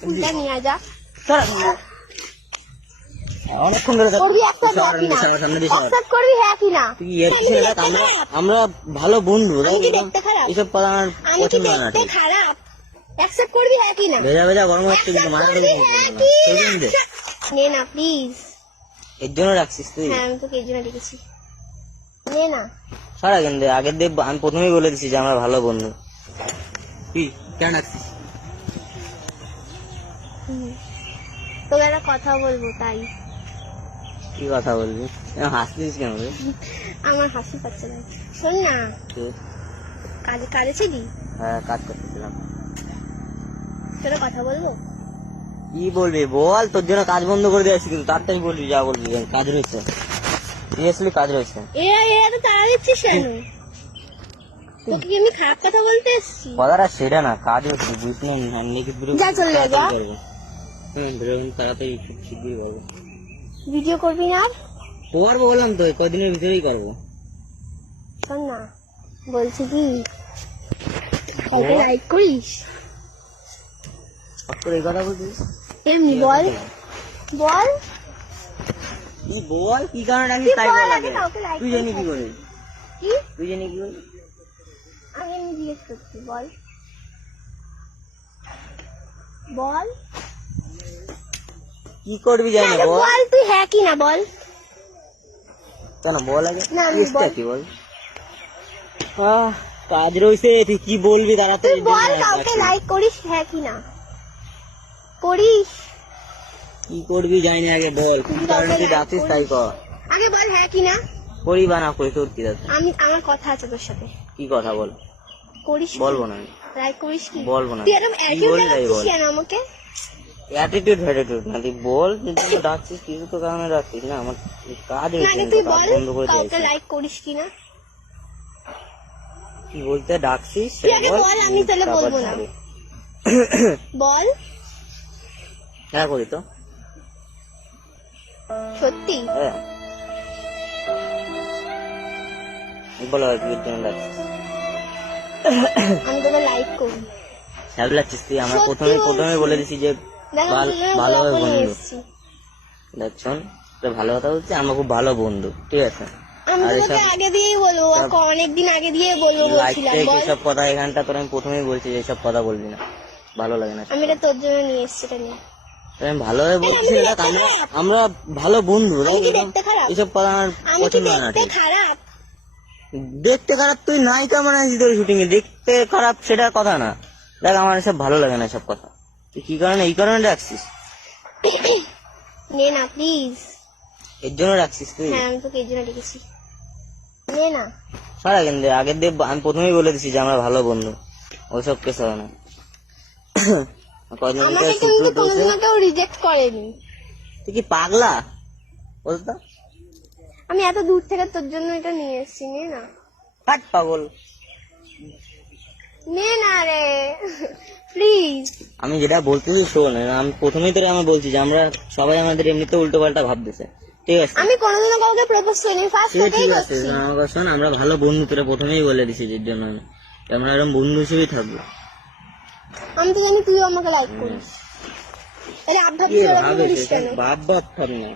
ফুলটা নিয়ে যা। অনেকক্ষণ ধরে করবি একটা সামনে দিয়ে অ্যাকসেপ্ট করবি হ্যাঁ কি না? তুই আমরা ভালো বন্ধু, আমি কি দেখতে খারাপ? এসব কথা আমার আমি কি পছন্দ হয় না। দেখতে খারাপ? অ্যাকসেপ্ট করবি হ্যাঁ কি না? ভেজা ভেজা গরম হচ্ছে কিন্তু Accept মাথা করবি হ্যাঁ কি না? নে না প্লিজ। এর জন্য রাখছিস তুই? হ্যাঁ আমি তোকে এর জন্য ডেকেছি। নে না। সারা কিন্তু আগের দেব আমি প্রথমেই বলে দিচ্ছি যে আমরা ভালো বন্ধু। কি কেন রাখছিস? তোকে একটা কথা বলবো তাই। কি কথা বলবি? হাসছিস কেন রে? আমার হাসি পাচ্ছে না। শোন না, কাজে ছিলি? হ্যাঁ কাজ করতেছিলাম। তোরা কথা বলবো? কি বলবি বল, তোর জন্য কাজ বন্ধ করে দিয়ে আসছি কিন্তু তাড়াতাড়ি বলবি, যা বলবি কাজ রয়েছে। সিরিয়াসলি কাজ রয়েছে। এত তাড়া দিচ্ছিস কেন? তোকে কি এমনি খারাপ কথা বলতে এসছি? কথাটা সেটা না, কাজ হচ্ছে বুঝলি না। যা চলে যা। হ্যাঁ বেরোবেন তাড়াতাড়ি, শিগগিরই করবো। ভিডিও করবি না আর? করবো বললাম তো, কদিনের ভিতরেই করবো। শোন না, বলছি কি কালকে লাইক করিস? তোর এই কথা বলছিস? এমনি বল বল কি বল, কি কারণে রাখিস তুই তাই বল বল আগে আগে। কাউকে লাইক তুই জানি কি করে? কি? তুই জানি কি করে? আমি এমনি জিজ্ঞেস করছি, বল বল কি করবি জানি না, আগে বল। বল তুই হ্যাঁ কি না বল। কেন বল আগে, না, আমি কেসটা বল। কি বল? কাজ রয়েছে, তুই কি বলবি তুই তাড়াতাড়ি বল কাউকে লাইক করিস হ্যাঁ কি না? করিস? কি করবি জানি না, আগে বল কি কারণে তুই ডাকিস তাই কর। আগে বল হ্যাঁ কি না? করি বা না করি তোর কি আছে? আমার কথা আছে তোর সাথে। কি কথা বল? করিস? বলবো না আমি। লাইক করিস কি? বলবো না। তুই এরকম কি অ্যাটিটিউড বলবি তাই দেখাচ্ছিস বল। কেন আমাকে? অ্যাটিটিউড ফ্যাটিটিউড না, তুই বল যে তুই ডাকছিস কিছু তো কারণে ডাকছিস না। আমার কাজ না হয়েছে, আগে আমি তুই তো কাজ বল বন্ধ করে কাউকে দিয়েছি। লাইক করিস কি না? কি বলতে ডাকছিস তুই আগে বল, আমি তাহলে তারপর বলবো না। যাবে। বল হ্যাঁ করি তো। সত্যি? হ্যাঁ বলো আর কি জন্য ডাকছিস? আমি তোকে লাইক করি। হ্যাঁ লাগছিস তুই, আমরা সত্যি প্রথমে বলছি। বলে দিছি যে দেখো আমি তোর জন্য ভালোভাবে গোলাপ নিয়ে বন্ধু। এসেছি। দেখ শোন, তোর ভালো কথা বলছি, আমরা খুব ভালো বন্ধু, ঠিক আছে? আমি আর তোকে এসব আগে দিয়েই বলবো, অনেকদিন আগে দিয়ে বলবো লাইক বলছিলাম। টেক বল এসব কথা এখানটা তোর আমি প্রথমেই বলছি যে এসব কথা বলবি না, ভালো লাগে না। আমি এটা তোর জন্য নিয়ে এসেছি, এটা নিয়ে। আমি ভালোভাবে বলছি আমি কি দেখ, দেখতে আমরা খারাপ? আমরা ভালো বন্ধু, আমি কি দেখ দেখতে খারাপ? এসব কথা আমার আমি কি পছন্দ হয় না। দেখতে ঠিক খারাপ? দেখতে খারাপ তুই নায়িকা মানে আছিস তোর শুটিং এ, দেখতে খারাপ সেটা কথা না। দেখ আমার এসব ভালো লাগে না এসব কথা। তুই কি কারণে এই কারণে রাখছিস? নে না প্লিজ। এর জন্য রাখছিস তুই? হ্যাঁ আমি তোকে এর জন্য ডেকেছি। নে না। সারা কিন্তু আগের দেব আমি প্রথমেই বলে দিচ্ছি যে আমরা ভালো বন্ধু, ওইসব কেস হবে না। কদিন আমাকে কিন্তু কোনোদিনও কেউ রিজেক্ট করেনি। তুই কি পাগলা বলতো? আমি এত দূর থেকে তোর জন্য এটা নিয়ে এসেছি, নে না। হাট পাগল। নে না রে প্লিজ। আমি যেটা বলতেছি শোন, আমি প্রথমেই তোরা আমি বলছি যে আমরা সবাই আমাদের এমনিতে উল্টো পাল্টা ভাবতেছে, ঠিক আছে? আমি কোনোদিনও কাউকে প্রপোজ করিনি, ফার্স্ট ঠিক তোকেই আছে, করছি। আমার কথা শোন, আমরা ভালো বন্ধু, তোরা প্রথমেই বলে দিছি এর জন্য আমরা এরকম বন্ধু হিসেবেই থাকবো। আমি তো জানি তুইও আমাকে লাইক করিস, তাহলে আবভাব কি এরকম ভাবে করিস কেন? বাপ বাপ থাক না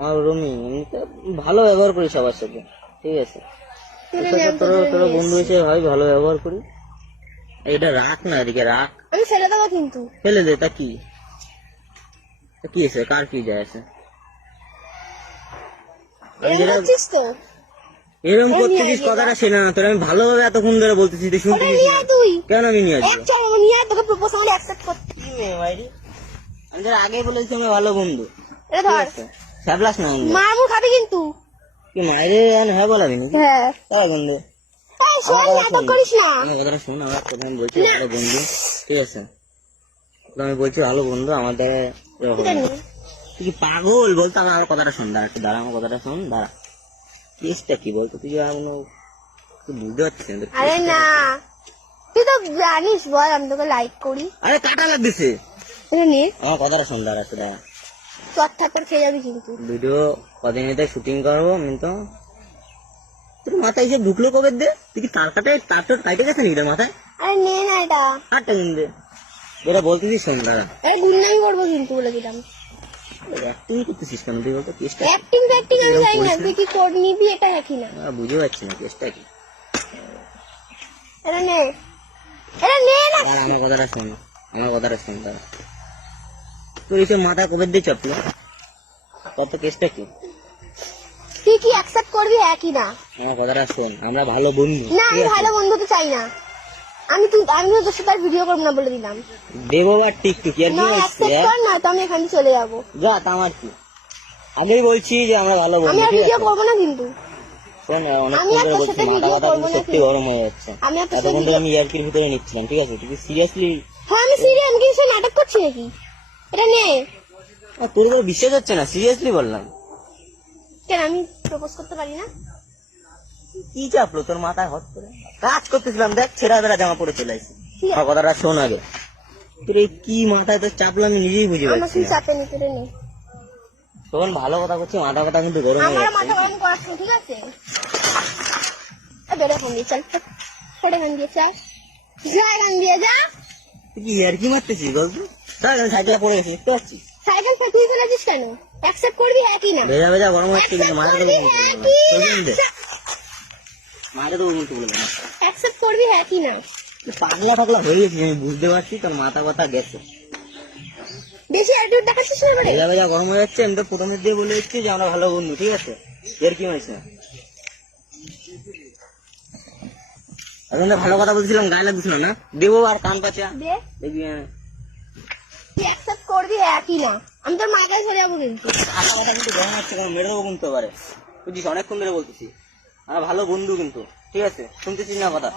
আমার রুমি, এমনিতে ভালো ব্যবহার করি সবার সাথে, ঠিক আছে? তোর জন্য আমি তোর জন্য তোরা নিয়ে বন্ধু এসেছি। হিসেবে ভাই ভালো ব্যবহার করি। এটা রাখ না, এদিকে রাখ, আমি ফেলে দেবো কিন্তু। ফেলে দে। তা কি আছে, কার কি যায় আছে? আমি এরকম যেটা করছিস তো? এরকম এই করতেছিস নিয়ে আয় কথাটা সেনা না, তোর আমি ভালোভাবে এতক্ষণ ধরে বলতেছি তুই ওটা শুনতেছিস নিয়ে না। আয় তুই। কেন আমি নিয়ে এক আসবো? চল নিয়ে আয়, তোকে প্রপোজ আমাকে অ্যাকসেপ্ট করতে। কি মেয়ে মাইরি, আমি তোর আগে বলেছি আমরা ভালো বন্ধু, এটা ঠিক ধর, আছে? সাবলাস না বন্ধু। মারমু খাবি কিন্তু। কি মাইরে হ্যাঁ বলাবি নাকি? হ্যাঁ তাই বন্ধু এই শোন, আমার কথা নাটক শোন। করিস না। আমার কথাটা শোন, আমরা প্রথমে বলছি ভালো বন্ধু, ঠিক আছে? আমি বলছি ভালো বন্ধু আমাদের এরকম এটা না। নিয়ে। তুই কি পাগল বলতো? আমার কথাটা শোন, দাঁড়া একটু দাঁড়া, আমার কথাটা শোন, দাঁড়া। কেসটা কি বলতো? তুই এখনো তুই বুঝতে পারছিস না তো আরে case টা না, তুই তো জানিস, বল আমি তোকে লাইক করি। কি? আরে কাটা লাগতেছে। এটা নিয়ে আমার কথাটা শোন, দাঁড়া একটু দাঁড়া। চট থাপ্পড় খেয়ে যাবি কিন্তু। ভিডিও কদিন এতে শুটিং করবো আমি তো। তোর মাথায় এসে ঢুকলো কবে দে? তুই কি তার কাটে তার তোর কাটে গেছে নাকি তোর মাথায়? আরে নে না এটা। হাটটা দিন দে। যেটা বলতেছিস শোন দাঁড়া, আরে গুন্ডামি করবো কিন্তু বলে দিলাম। অ্যাক্টিং করতেছিস কেন তুই বলতো? কেসটা অ্যাক্টিং ফ্যাক্টিং আমি জানি না, তুই কি কোড নিবি এটা একই না। বুঝতে পারছি না কেসটা কি। এটা নে, এটা নে না। আর আমার কথাটা শোন, আমার কথাটা শোন দাঁড়া, তোর এইসব মাথা কবে দিয়ে চাপলো? তোর তো কেসটা কি? তুই কি অ্যাকসেপ্ট করবি একই না। আমার কথাটা শোন, আমরা ভালো বন্ধু। না আমি ভালো বন্ধু তো চাই না, আমিও তোর সাথে আর ভিডিও করবো না বলে দিলাম। দেবো আর টিকটুকি আর কি না বলছিস? অ্যাকসেপ্ট কর না, তো আমি এখান থেকে চলে যাবো। যা, তা আমার কি, আগেই বলছি যে আমরা ভালো আমি বন্ধু, আর ঠিক ভিডিও আছে? করবো না কিন্তু। শোন, আমি আর অনেকক্ষণ ধরে তোর বলছি, সাথে মাথা ভিডিও কথা করবো কিন্তু না সত্যি কিন্তু। গরম হয়ে যাচ্ছে। আমি আর তোর সাথে এতক্ষণ ধরে ভিডিও, আমি ইয়ার্কির ভিতরে নিচ্ছিলাম, ঠিক আছে? তুই সিরিয়াসলি? হ্যাঁ আমি সিরিয়াস, আমি কিছু নাটক করছি নাকি? এটা নে। তোর উপর বিশ্বাস হচ্ছে না, সিরিয়াসলি বললাম। কেন আমি প্রপোজ করতে পারি না? কি চাপলো তোর মাথায় হট করে? কাজ করতেছিলাম, দেখ ছেঁড়া বেড়া জামা পরে চলে আসি। ঠিক আছে। আমার কথাটা শোন আগে, তোর এই কি মাথায় তোর চাপলো আমি নিজেই বুঝে আমার পাচ্ছি তুই না। চাপে নিতে রে নে। তখন ভালো কথা করছি, মাথা কথা কিন্তু গরম হয়ে আমার যাচ্ছে। মাথা গরম করাচ্ছ, ঠিক আছে? বেরো এখান দিয়ে, চল ফোটে এখান দিয়ে, চল যা এখান দিয়ে যা। তুই কি ইয়ার্কি মারতেছিস বলতো? সাইকেলে পড়ে গেছি, দেখতে পাচ্ছিস? সাইকেল ফাটিয়ে ফেলেছিস কেন? অ্যাকসেপ্ট করবি একই না। ভেজা ভেজা গরম হচ্ছে কিন্তু অ্যাকসেপ্ট মায়ের করবি দেবো একই, মায়ের দেবো কিন্তু বলে না। অ্যাকসেপ্ট করবি একই না। তুই পাগলা পাগলা হয়ে গেছিস, আমি বুঝতে পারছি, তোর মাথা কথা গেছে। বেশি অ্যাটিটিউড দেখাচ্ছিস না এবারে। ভেজা ভেজা গরম হয়ে যাচ্ছে, আমি তো প্রথমের দিয়ে বলে দিচ্ছি যে আমরা ভালো বন্ধু, ঠিক আছে? এর কি হয়েছে? এখন তো ভালো কথা বলছিলাম, গায়ে লাগছিলাম না? দেবো আর কান পাচা দে, দেখবি। তুই অ্যাকসেপ্ট করবি একই না। আমি তোর মাথায় চলে যাবো কিন্তু। আশা কথা কিন্তু গরম হচ্ছে, কারণ মেরে দেবো কিন্তু পারে, বুঝছিস? অনেকক্ষণ ধরে বলতেছি আমরা ভালো বন্ধু কিন্তু, ঠিক আছে? শুনতেছিস না কথা?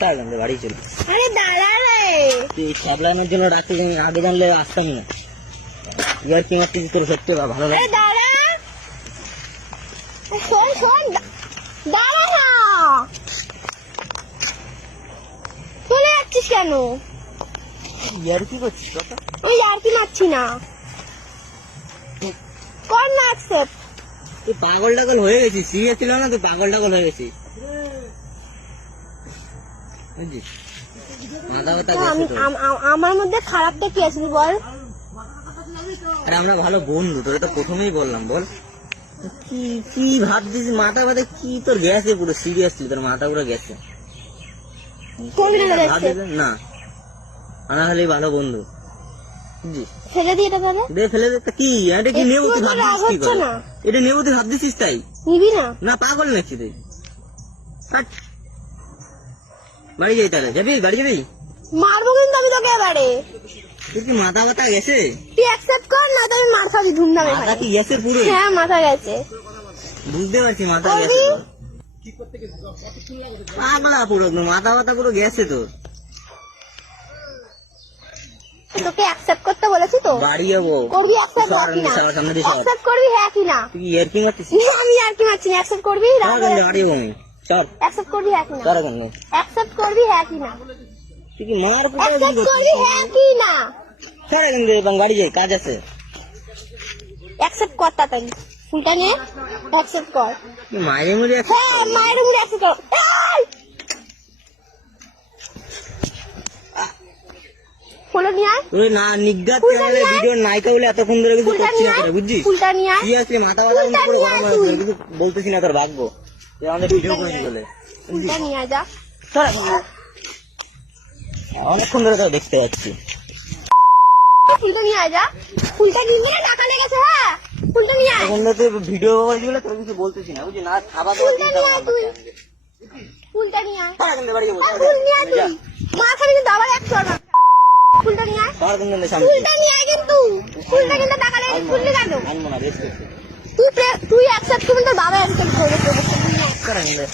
তাই বাড়ি চল। আরে দাঁড়া রে। তুই সাবলানোর জন্য ডাকতে, আমি আগে জানলে আসতাম না। ইয়ার কি মারতেছি, তোর সত্যি ভালো আরে লাগে? দাঁড়া, শোন শোন, দাঁড়া না। চলে যাচ্ছিস কেন? ইয়ার কি করছিস কথা? ওই আর কি মারছি না, কর না অ্যাকসেপ্ট। তুই পাগল টাগল হয়ে গেছিস, সিরিয়াস ছিল না, তুই পাগল টাগল হয়ে গেছিস, বুঝছিস? মাথা ব্যথা গেছে তোর। আমার মধ্যে খারাপটা কি আছে তুই বল? আরে আমরা ভালো বন্ধু, তোরে তো প্রথমেই বললাম, বল কি কি ভাবছিস? মাথা ব্যথা কি তোর গেছে পুরো, সিরিয়াসলি তোর মাথা পুরো গেছে। কোন দিকে যাচ্ছে? ভাবছিস না, আমরা খালি ভালো বন্ধু, বুঝছিস? ফেলে দিয়ে এটা তাহলে দে ফেলে দে। তা কি এটা কি নেবো? তুই একটুও তো রাগ ভাবছিস কি হচ্ছে করে? না? এটা নেবো তুই ভাবছিস তাই? নিবি না? না পাগল নাকি তুই? হাট। বাড়ি যাই তাহলে, যাবি? বাড়ি যাবি? মারবো কিন্তু আমি তোকে এবারে। তোর কি মাথা ব্যথা গেছে? তুই অ্যাকসেপ্ট কর না, তো আমি মার খাবি ধুমধামে মাথা খাই। কি গেছে পুরো? হ্যাঁ মাথা গেছে। বুঝতে পারছি মাথা করবি? গেছে তোর। পাগলা পুরো একদম, মাথা ব্যথা পুরো গেছে তোর। তোকে অ্যাকসেপ্ট করতে বলেছি তো। বাড়ি যাবো। করবি অ্যাকসেপ্ট সর, কি না? সামনে সামনে দিয়ে সর। অ্যাকসেপ্ট করবি হ্যাঁ কি না? তুই কি ইয়ার্কি মারতেছিস? না, আমি আর কি মারছি না, অ্যাকসেপ্ট করবি রাগ সর, করে। বাড়ি যাবো আমি। সর, অ্যাকসেপ্ট করবি হ্যাঁ কি না? সর এখানে। অ্যাকসেপ্ট করবি হ্যাঁ কি না? তুই কি মার কোথায় অ্যাকসেপ্ট করবি হ্যাঁ কি না? সর এখান থেকে, বাড়ি যাই, কাজ আছে। অ্যাকসেপ্ট কর তাড়াতাড়ি, ফুলটা নে, অ্যাকসেপ্ট কর। তুই মায়ের মুড়ি আছে? হ্যাঁ মায়ের মুড়ে অ্যাকসেপ্ট কর। এই! ফুলটা নিয়ে আয়, তুই না নিজ্ঞাত ফুলটা চ্যানেলের নিয়ে আয়। ভিডিওর নায়িকা বলে এতক্ষণ ধরে কিছু ফুলটা করছি নিয়ে না আয়, তোরে, বুঝছিস? ফুলটা নিয়ে আয়। সিরিয়াসলি মাথা ব্যথা কিন্তু পুরো ফুলটা গরম নিয়ে হয়ে আয় যাচ্ছে, তুই। কিছু বলতেছি না, তোর ভাগ্য তুই আমাদের ভিডিও করেছিস বলে। ফুলটা নিয়ে আয় যা। সর এখান থেকে। অনেকক্ষণ ধরে তোকে দেখতে পাচ্ছি। ফুলটা নিয়ে আয় যা। ফুলটা নিয়ে টাকা লেগেছে, হ্যাঁ ফুলটা নিয়ে আয়। এখন তো তুই ভিডিও করেছিস বলে তোর কিছু বলতেছি না, বুঝলি? না খাবার দাবার ফুলটা দিতে নিয়ে আয় তুই, হবে। ফুলটা নিয়ে আয়। সর এখান থেকে, বাড়ি যাবো। আর ফুল নিয়ে আয় তুই, মা খাবি কিন্তু আবার এক চড় মার। ফুলটা নিয়ে আয়, সর এখান থেকে, সামনে। ফুলটা নিয়ে আয় কিন্তু, ফুলটা কিন্তু টাকা লেগেছে, ফুলটা কেন? আনবো না, বেশ করছি। তুই অ্যাকসেপ্ট করবি, তোর বাবা অ্যাকসেপ্ট করবে। সর এখান থেকে।